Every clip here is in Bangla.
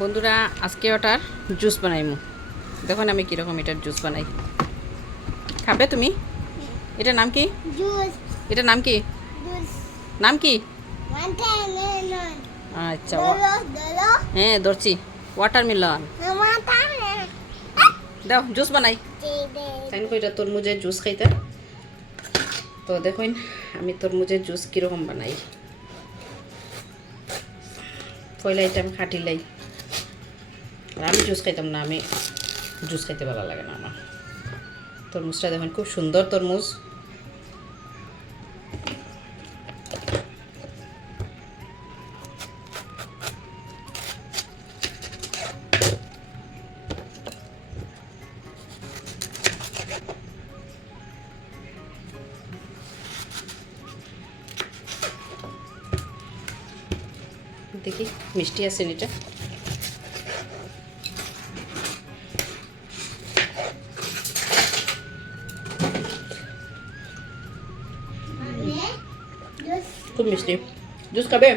বন্ধুরা আজকে ওটার জুস বানাইমু। দেখুন আমি কীরকম এটার জুস বানাই। খাবে তুমি? এটার নাম কি? জুস। এটার নাম কি? নাম কি? আচ্ছা হ্যাঁ ধরছি। ওয়াটারমেলন দাও জুস বানাই। তাই কইটা তরমুজের জুস খাইতে। তো দেখুন আমি তরমুজের জুস কীরকম বানাই। পয়লা এটা আমি খাটিলাই আমি জুস খাইতাম না, আমি জুস খাইতে ভালো লাগে না আমার। তরমুজটা দেখেন খুব সুন্দর তরমুজ। দেখি, মিষ্টি আছে এটা খুব মিষ্টি। জুস খাবে?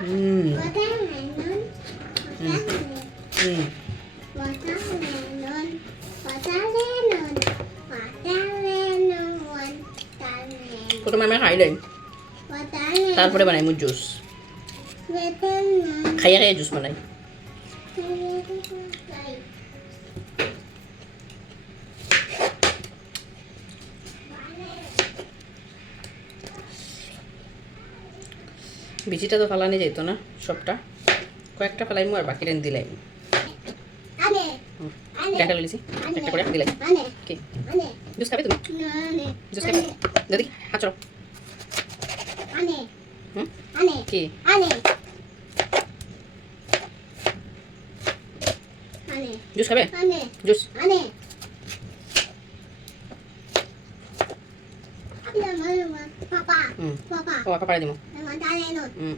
হুম। হুম। প্রথমে আমি ওয়াটারমেলন তারপরে বানাই মুই জুস। খাইয়া খাইয়া জুস বানাই। বিচিটা তো ফালানি যাইতো না সবটা। কয়েকটা ফেলাইমু আর বাকি রেন দিলাই। দেখা লিছি একটা করে দিলাই। কি? জুস খাবে তুমি? জুস খাবে? দাদি হাত চড়ো কি? জুস খাবে? আনে। জুস আনে আপনি আমার পাপা হুম পাপা ও পাপা দিব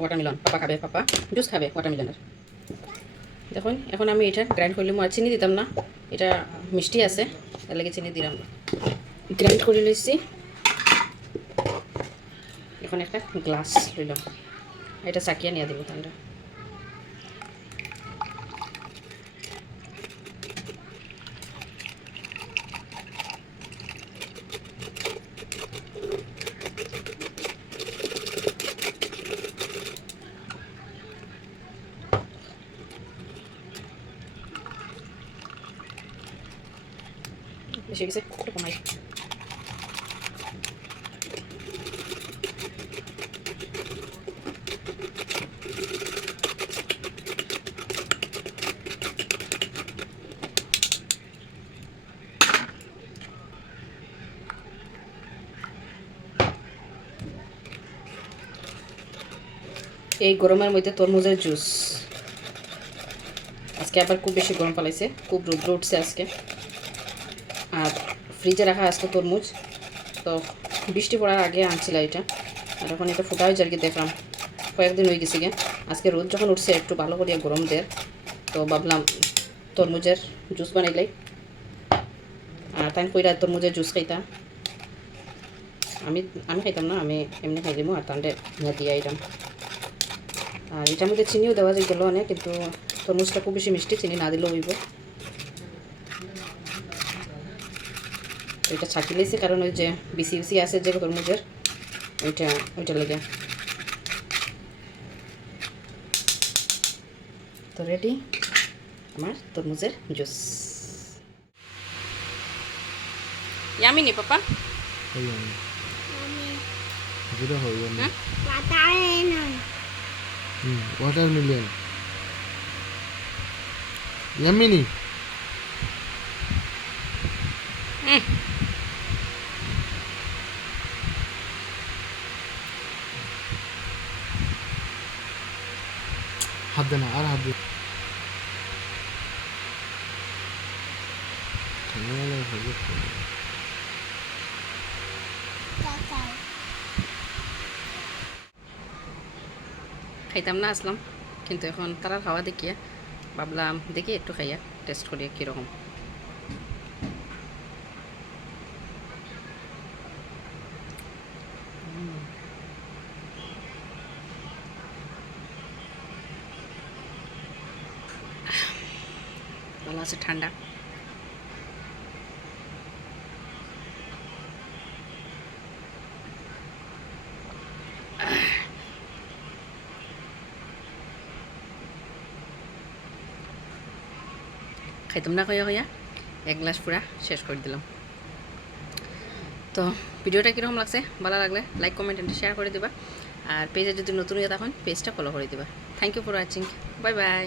ওয়াটারমেলন পাপা খাবে পাপা জুস খাবে ওয়াটারমেলনের দেখুন এখন আমি এটা গ্রাইন্ড করলে আর চিনি দিতাম না। এটা মিষ্টি আছে তার লাগে চিনি দিলাম। গ্রাইন্ড করে লইছি এখন একটা গ্লাস লইলাম এটা চাকিয়া নিয়ে দিব তাহলে বেশি গেছে, একটু কমাই। এই গরমের মধ্যে তরমুজের জুস। আজকে আবার খুব বেশি গরম পালাইছে, খুব রৌদ্র উঠছে আজকে। ফ্রিজে রাখা আসতো তরমুজ। তো বৃষ্টি পড়ার আগে আনছিল এটা। আর এখন এটা ফুটা হয়েছে আর কি দেখলাম। কয়েকদিন হয়ে গেছে গে আজকে রোদ যখন উঠছে, একটু ভালো করিয়া গরম দের তো ভাবলাম তরমুজের জুস বানাইলাই আর তাই কইরা তরমুজের জুস খাইতাম আমি আমি খাইতাম না, আমি এমনি খাই দিব আর তাহলে দিয়ে আইতাম আর এটার মধ্যে চিনিও দেওয়া যায় গেল অনেক, কিন্তু তরমুজটা খুব বেশি মিষ্টি, চিনি না দিলেও হইব। এটা ছাকি লেছি কারণ ওই যে বিসি বিসি আছে যে তরমুজের ওইটা ওইটা লেগে। তো রেডি আমার তরমুজের জুস ইয়ামিনি পাপা? হবে হ্যাঁ ওয়াটারমেলন ওয়াটারমেলন ইয়ামিনি হুম। হাত দে না আর হাত দে ঠান্ডা হবে কাকাই খাইতাম না আসলাম কিন্তু এখন তারা খাওয়া দেখিয়ে ভাবলাম দেখি একটু খাইয়া টেস্ট করি কীরকম আছে, ঠান্ডা। খাইতাম না, কইয়া কইয়া? এক গ্লাস পুরা শেষ করে দিলাম। তো, ভিডিওটা কীরকম লাগছে? ভালো লাগলে লাইক কমেন্ট এন্ড শেয়ার করে দিবা। আর পেজে যদি নতুন ইয়ে তখন পেজটা ফলো করে দিবা। Thank you for watching bye bye